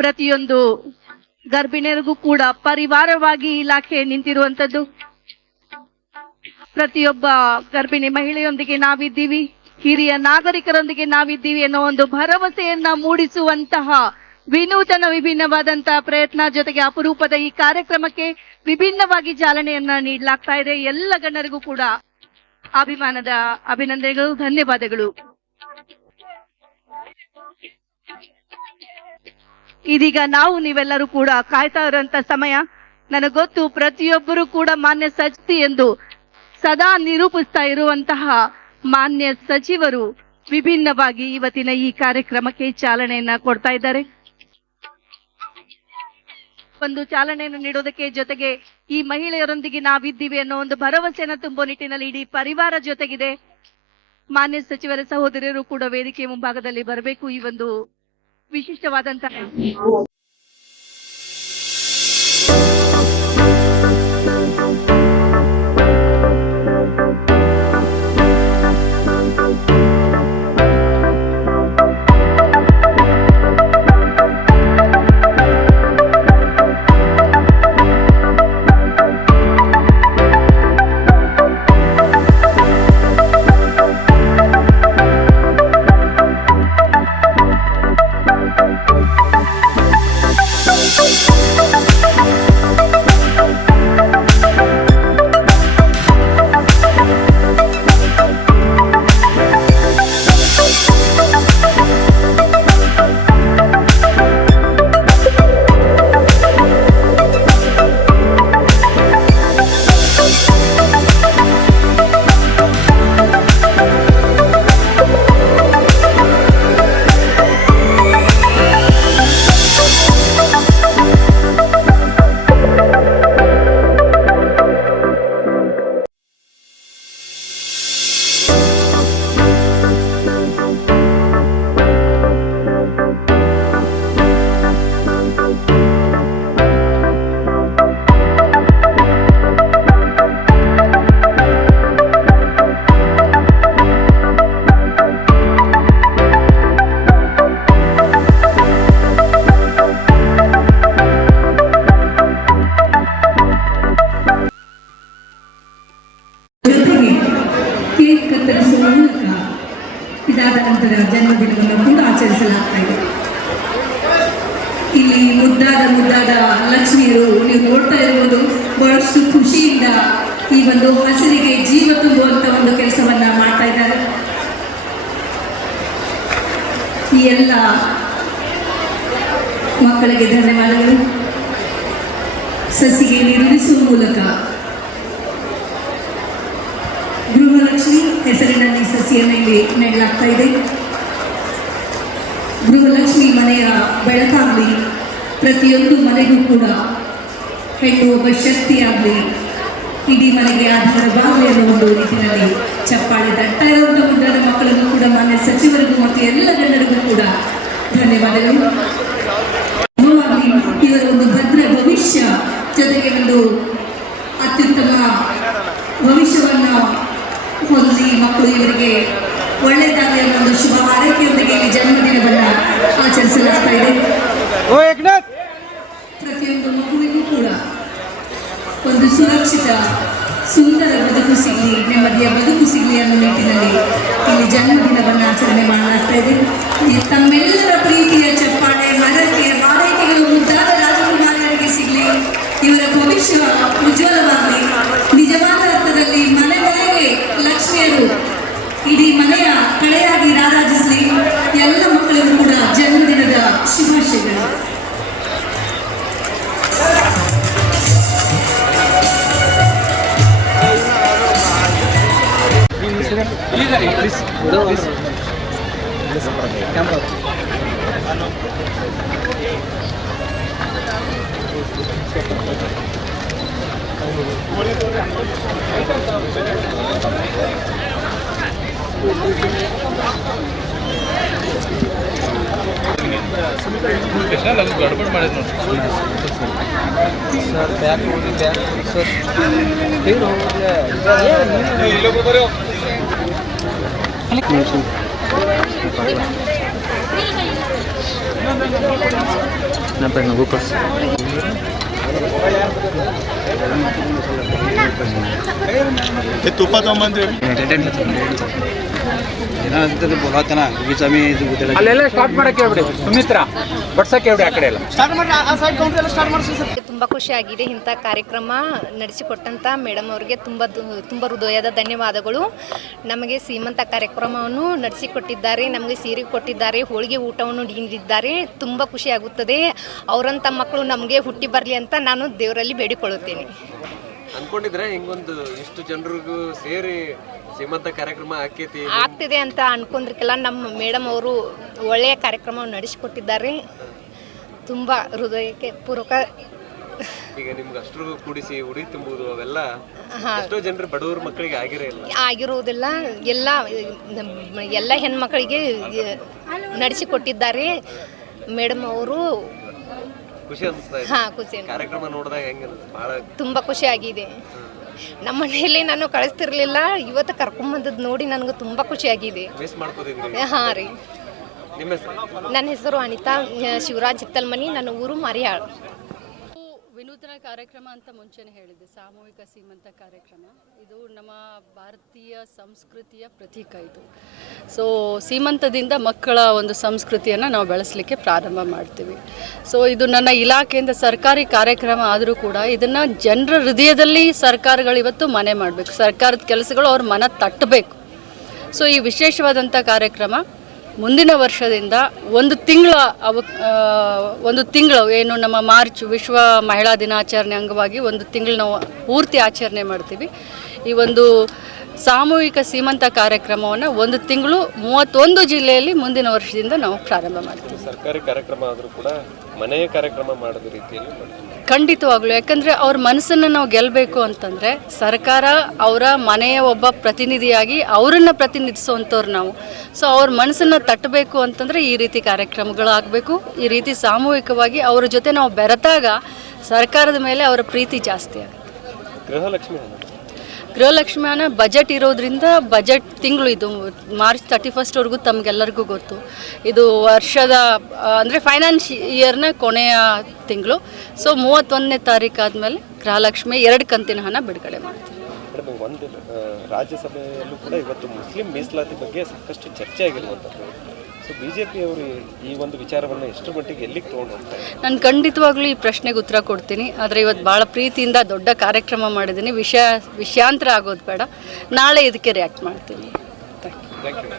ಪ್ರತಿಯೊಂದು ಗರ್ಭಿಣಿಯರಿಗೂ ಕೂಡ ಪರಿವಾರವಾಗಿ ಇಲಾಖೆ ನಿಂತಿರುವಂತದ್ದು. ಪ್ರತಿಯೊಬ್ಬ ಗರ್ಭಿಣಿ ಮಹಿಳೆಯೊಂದಿಗೆ ನಾವಿದ್ದೀವಿ, ಹಿರಿಯ ನಾಗರಿಕರೊಂದಿಗೆ ನಾವಿದ್ದೀವಿ ಅನ್ನೋ ಒಂದು ಭರವಸೆಯನ್ನ ಮೂಡಿಸುವಂತಹ ವಿನೂತನ ವಿಭಿನ್ನವಾದಂತಹ ಪ್ರಯತ್ನ ಜೊತೆಗೆ ಅಪರೂಪದ ಈ ಕಾರ್ಯಕ್ರಮಕ್ಕೆ ವಿಭಿನ್ನವಾಗಿ ಚಾಲನೆಯನ್ನ ನೀಡಲಾಗ್ತಾ ಇದೆ. ಎಲ್ಲ ಗಣ್ಯರಿಗೂ ಕೂಡ ಅಭಿಮಾನದ ಅಭಿನಂದನೆಗಳು, ಧನ್ಯವಾದಗಳು. ಇದೀಗ ನಾವು ನೀವೆಲ್ಲರೂ ಕೂಡ ಕಾಯ್ತಾ ಇರುವಂತ ಸಮಯ. ನನಗೆ ಗೊತ್ತು, ಪ್ರತಿಯೊಬ್ಬರು ಕೂಡ ಮಾನ್ಯ ಸಚಿವ ಎಂದು ಸದಾ ನಿರೂಪಿಸ್ತಾ ಇರುವಂತಹ ಮಾನ್ಯ ಸಚಿವರು ವಿಭಿನ್ನವಾಗಿ ಇವತ್ತಿನ ಈ ಕಾರ್ಯಕ್ರಮಕ್ಕೆ ಚಾಲನೆಯನ್ನ ಕೊಡ್ತಾ ಇದ್ದಾರೆ. ಒಂದು ಚಾಲನೆಯನ್ನು ನೀಡೋದಕ್ಕೆ ಜೊತೆಗೆ ಈ ಮಹಿಳೆಯರೊಂದಿಗೆ ನಾವಿದ್ದೀವಿ ಅನ್ನೋ ಒಂದು ಭರವಸೆಯನ್ನು ತುಂಬುವ ನಿಟ್ಟಿನಲ್ಲಿ ಇಡೀ ಪರಿವಾರ ಜೊತೆಗಿದೆ. ಮಾನ್ಯ ಸಚಿವರ ಸಹೋದರಿಯರು ಕೂಡ ವೇದಿಕೆ ಮುಂಭಾಗದಲ್ಲಿ ಬರಬೇಕು. ಈ ಒಂದು ವಿಶಿಷ್ಟವಾದಂತಹ ಇದಾದ ನಂತರ ಜನ್ಮದಿನವನ್ನು ಕೂಡ ಆಚರಿಸಲಾಗ್ತಾ ಇದೆ. ಇಲ್ಲಿ ಮುದ್ದಾದ ಲಕ್ಷ್ಮಿಯರು ನೀವು ನೋಡ್ತಾ ಇರುವುದು ಬಹಳಷ್ಟು ಖುಷಿಯಿಂದ ಈ ಒಂದು ಹಸಿರಿಗೆ ಜೀವ ತುಂಬುವಂತ ಒಂದು ಕೆಲಸವನ್ನ ಮಾಡ್ತಾ ಇದ್ದಾರೆ. ಈ ಎಲ್ಲ ಮಕ್ಕಳಿಗೆ ಧನ್ಯವಾದಗಳು. ಸಸಿಗೆ ನೀರುಣಿಸುವ ಮೂಲಕ ಗೃಹಲಕ್ಷ್ಮಿ ಹೆಸರಿನಲ್ಲಿ ಸಸಿಯನ್ನು ಇಲ್ಲಿ ನೆಡಲಾಗ್ತಾ ಇದೆ. ಗೃಹಲಕ್ಷ್ಮಿ ಮನೆಯ ಬೆಳಕಾಗಲಿ, ಪ್ರತಿಯೊಂದು ಮನೆಗೂ ಕೂಡ ಹೆಣ್ಣು ಒಬ್ಬ ಶಕ್ತಿಯಾಗಲಿ, ಇಡೀ ಮನೆಗೆ ಆಧಾರವಾಗಲಿ ಅನ್ನೋ ಒಂದು ನಿಟ್ಟಿನಲ್ಲಿ ಚಪ್ಪಾಳೆ ತಟ್ತಾ ಇರುವಂಥ ಮುದ್ದಾದ ಮಕ್ಕಳಿಗೂ ಕೂಡ ಮಾನ್ಯ ಸಚಿವರಿಗೂ ಮತ್ತು ಎಲ್ಲ ಗಣ್ಯರಿಗೂ ಕೂಡ ಧನ್ಯವಾದಗಳು. ಇವರ ಒಂದು ಭದ್ರ ಭವಿಷ್ಯ ಜೊತೆಗೆ ಒಂದು ಅತ್ಯುತ್ತಮ ಭವಿಷ್ಯವನ್ನು ಹೊಂದಿ ಮಕ್ಕಳು ಇವರಿಗೆ ಒಳ್ಳೆಯದಾಗಲಿ ಅನ್ನೋ ಒಂದು ಶುಭ ಹಾರೈಕೆಯೊಂದಿಗೆ ಈ ಜನ್ಮದಿನವನ್ನು ಆಚರಿಸಲಾಗ್ತಾ ಇದೆ. ಪ್ರತಿಯೊಂದು ಮಗುವಿಗೂ ಕೂಡ ಒಂದು ಸುರಕ್ಷಿತ ಸುಂದರ ಬದುಕು ಸಿಗಲಿ, ನೆಮ್ಮದಿಯ ಬದುಕು ಸಿಗಲಿ ಅನ್ನೋ ನಿಟ್ಟಿನಲ್ಲಿ ಇಲ್ಲಿ ಜನ್ಮದಿನವನ್ನು ಆಚರಣೆ ಮಾಡಲಾಗ್ತಾ ಇದೆ. ತಮ್ಮೆಲ್ಲರ ಪ್ರೀತಿಯ ಚಪ್ಪಾಳೆ, ಹರಕೆ, ಹಾರೈಕೆಗಳು ಮುದ್ದಾದ ರಾಜಕುಮಾರಿಯರಿಗೆ ಸಿಗಲಿ, ಇವರ ಭವಿಷ್ಯ ಉಜ್ವಲವಾಗಲಿ. ನಿಜವಾದ ಅರ್ಥದಲ್ಲಿ ಮನೆ ಮನೆಗೆ ಲಕ್ಷ್ಮಿಯರು ಇಡೀ ಮನೆಯ ಕಳೆಯಾಗಿ ರಾರಾಜಿಸಲಿ. ಎಲ್ಲ ಮಕ್ಕಳಿಗೂ ಕೂಡ ಜನ್ಮದಿನದ ಶುಭಾಶಯಗಳು. ಗಡ್ಬಡ್ ಮಾಡಿದ್ ನೋಡಿ ಸರ್. ಬ್ಯಾಕ್ ಹೋಗಿ back sir Kenapa nunggu kos? Itu apa teman-teman? बोलाता बीच आम्ही ಅಲ್ಲೆಲ್ಲ ಸ್ಟಾರ್ಟ್ ಮಾಡಕ್ಕೆ ಹೇಳ್ಬಿಡಿ ಸುಮಿತ್ರ ಬಡ್ಸಕ್ಕೆ ಹೇಳ್ಬಿಡಿ ಆ ಕಡೆ ಎಲ್ಲ ತುಂಬ ಖುಷಿಯಾಗಿದೆ. ಇಂಥ ಕಾರ್ಯಕ್ರಮ ನಡೆಸಿಕೊಟ್ಟಂಥ ಮೇಡಮ್ ಅವರಿಗೆ ತುಂಬ ಹೃದಯದ ಧನ್ಯವಾದಗಳು. ನಮಗೆ ಸೀಮಂತ ಕಾರ್ಯಕ್ರಮವನ್ನು ನಡೆಸಿಕೊಟ್ಟಿದ್ದಾರೆ, ನಮಗೆ ಸೀರೆ ಕೊಟ್ಟಿದ್ದಾರೆ, ಹೋಳಿಗೆ ಊಟವನ್ನು ನೀಡಿದ್ದಾರೆ. ತುಂಬ ಖುಷಿಯಾಗುತ್ತದೆ. ಅವರಂಥ ಮಕ್ಕಳು ನಮಗೆ ಹುಟ್ಟಿ ಬರಲಿ ಅಂತ ನಾನು ದೇವರಲ್ಲಿ ಬೇಡಿಕೊಳ್ಳುತ್ತೇನೆ. ಅನ್ಕೊಂಡಿದ್ರೆ ಹಿಂಗೊಂದು ಇಷ್ಟು ಜನರಿಗೂ ಸೇರಿ ಸೀಮಂತ ಕಾರ್ಯಕ್ರಮ ಆಗ್ತಿದೆ ಅಂತ ಅನ್ಕೊಂಡ್ರಿಕೆಲ್ಲ ನಮ್ಮ ಮೇಡಮ್ ಅವರು ಒಳ್ಳೆಯ ಕಾರ್ಯಕ್ರಮವನ್ನು ನಡೆಸಿಕೊಟ್ಟಿದ್ದಾರೆ. ತುಂಬ ಹೃದಯಕ್ಕೆ ಪೂರ್ವಕ. ಈಗ ನಿಮ್ಗೆ ಅಷ್ಟರು ಕೂಡಿಸಿ ಉಡಿ ತುಂಬುವುದು ಅವೆಲ್ಲ ಎಷ್ಟೋ ಜನರು ಬಡವರ ಮಕ್ಕಳಿಗೆ ಆಗಿರುವುದಿಲ್ಲ. ಎಲ್ಲ ಹೆಣ್ಮಕ್ಕಳಿಗೆ ನಡೆಸಿಕೊಟ್ಟಿದ್ದಾರೆ ಮೇಡಮ್ ಅವರು. ಖುಷಿ ಅನಿಸ್ತಾ ಇದೆ. ಖುಷಿ. ಕಾರ್ಯಕ್ರಮ ನೋಡಿದಾಗ ಹೆಂಗೆ ಬಹಳ ತುಂಬ ಖುಷಿಯಾಗಿದೆ. ನಮ್ಮ ಮನೆಯಲ್ಲಿ ನಾನು ಕಳಿಸ್ತಿರ್ಲಿಲ್ಲ, ಇವತ್ತು ಕರ್ಕೊಂಬಂದದ್ದು ನೋಡಿ ನನಗೆ ತುಂಬ ಖುಷಿಯಾಗಿದೆ. ಮಿಸ್ ಮಾಡ್ಕೋತಿದ್ರಿ? ಹಾಂ ರೀ. ನಿಮ್ಮ ಹೆಸರು? ನನ್ನ ಹೆಸರು ಅನಿತಾ ಶಿವರಾಜ್ ಹಿತ್ತಲ್ಮನಿ, ನನ್ನ ಊರು ಮರಿಯಾಳ್. ವಿನೂತನ ಕಾರ್ಯಕ್ರಮ ಅಂತ ಮುಂಚೆನೇ ಹೇಳಿದ್ದೆ, ಸಾಮೂಹಿಕ ಸೀಮಂತ ಕಾರ್ಯಕ್ರಮ. ಇದು ನಮ್ಮ ಭಾರತೀಯ ಸಂಸ್ಕೃತಿಯ ಪ್ರತೀಕ. ಇದು ಸೊ ಸೀಮಂತದಿಂದ ಮಕ್ಕಳ ಒಂದು ಸಂಸ್ಕೃತಿಯನ್ನು ನಾವು ಬೆಳೆಸಲಿಕ್ಕೆ ಪ್ರಾರಂಭ ಮಾಡ್ತೀವಿ. ಸೊ ಇದು ನನ್ನ ಇಲಾಖೆಯಿಂದ ಸರ್ಕಾರಿ ಕಾರ್ಯಕ್ರಮ ಆದರೂ ಕೂಡ ಇದನ್ನು ಜನರ ಹೃದಯದಲ್ಲಿ ಸರ್ಕಾರಗಳು ಇವತ್ತು ಮನೆ ಮಾಡಬೇಕು. ಸರ್ಕಾರದ ಕೆಲಸಗಳು ಅವ್ರ ಮನ ತಟ್ಟಬೇಕು. ಸೊ ಈ ವಿಶೇಷವಾದಂಥ ಕಾರ್ಯಕ್ರಮ ಮುಂದಿನ ವರ್ಷದಿಂದ ಒಂದು ತಿಂಗಳು ಏನು ನಮ್ಮ ಮಾರ್ಚ್ ವಿಶ್ವ ಮಹಿಳಾ ದಿನಾಚರಣೆ ಅಂಗವಾಗಿ ಒಂದು ತಿಂಗಳು ನಾವು ಪೂರ್ತಿ ಆಚರಣೆ ಮಾಡ್ತೀವಿ. ಈ ಒಂದು ಸಾಮೂಹಿಕ ಸೀಮಂತ ಕಾರ್ಯಕ್ರಮವನ್ನು ಒಂದು ತಿಂಗಳು 31 ಜಿಲ್ಲೆಯಲ್ಲಿ ಮುಂದಿನ ವರ್ಷದಿಂದ ನಾವು ಪ್ರಾರಂಭ ಮಾಡ್ತೀವಿ. ಸರ್ಕಾರಿ ಕಾರ್ಯಕ್ರಮ ಆದರೂ ಕೂಡ ಮನೆಯ ಕಾರ್ಯಕ್ರಮ ಮಾಡೋದು ರೀತಿಯಲ್ಲಿ ಖಂಡಿತವಾಗ್ಲೂ. ಯಾಕಂದರೆ ಅವ್ರ ಮನಸ್ಸನ್ನು ನಾವು ಗೆಲ್ಲಬೇಕು ಅಂತಂದರೆ ಸರ್ಕಾರ ಅವರ ಮನೆಯ ಒಬ್ಬ ಪ್ರತಿನಿಧಿಯಾಗಿ ಅವರನ್ನು ಪ್ರತಿನಿಧಿಸುವಂಥವ್ರು ನಾವು. ಸೊ ಅವ್ರ ಮನಸ್ಸನ್ನು ತಟ್ಟಬೇಕು ಅಂತಂದರೆ ಈ ರೀತಿ ಕಾರ್ಯಕ್ರಮಗಳಾಗಬೇಕು. ಈ ರೀತಿ ಸಾಮೂಹಿಕವಾಗಿ ಅವರ ಜೊತೆ ನಾವು ಬೆರೆತಾಗ ಸರ್ಕಾರದ ಮೇಲೆ ಅವರ ಪ್ರೀತಿ ಜಾಸ್ತಿ ಆಗುತ್ತೆ. ಗೃಹಲಕ್ಷ್ಮಿ ಹಣ ಬಜೆಟ್ ಇರೋದ್ರಿಂದ ಬಜೆಟ್ ತಿಂಗಳು ಇದು ಮಾರ್ಚ್ 31 ತಮಗೆಲ್ಲರಿಗೂ ಗೊತ್ತು. ಇದು ವರ್ಷದ ಅಂದರೆ ಫೈನಾನ್ಸ್ ಇಯರ್ನ ಕೊನೆಯ ತಿಂಗಳು. ಸೊ 31ನೇ ತಾರೀಕು ಆದಮೇಲೆ ಗೃಹಲಕ್ಷ್ಮಿ 2 ಕಂತಿನ ಹಣ ಬಿಡುಗಡೆ ಮಾಡ್ತೀವಿ. ಒಂದು ರಾಜ್ಯಸಭೆಯಲ್ಲೂ ಕೂಡ ಇವತ್ತು ಮುಸ್ಲಿಂ ಮೀಸಲಾತಿ ಬಗ್ಗೆ ಸಾಕಷ್ಟು ಚರ್ಚೆ ಆಗಿರುವಂಥದ್ದು. ಸೊ ಬಿಜೆಪಿಯವರು ಈ ಒಂದು ವಿಚಾರವನ್ನು ಎಷ್ಟು ಮಟ್ಟಿಗೆ ಎಲ್ಲಿಗೆ ತೊಗೊಂಡು ಹೋಗ್ತಾರೆ? ನಾನು ಖಂಡಿತವಾಗ್ಲೂ ಈ ಪ್ರಶ್ನೆಗೆ ಉತ್ತರ ಕೊಡ್ತೀನಿ. ಆದರೆ ಇವತ್ತು ಭಾಳ ಪ್ರೀತಿಯಿಂದ ದೊಡ್ಡ ಕಾರ್ಯಕ್ರಮ ಮಾಡಿದ್ದೀನಿ. ವಿಷಯಾಂತರ ಆಗೋದು ಬೇಡ. ನಾಳೆ ಇದಕ್ಕೆ ರಿಯಾಕ್ಟ್ ಮಾಡ್ತೀನಿ. Thank you.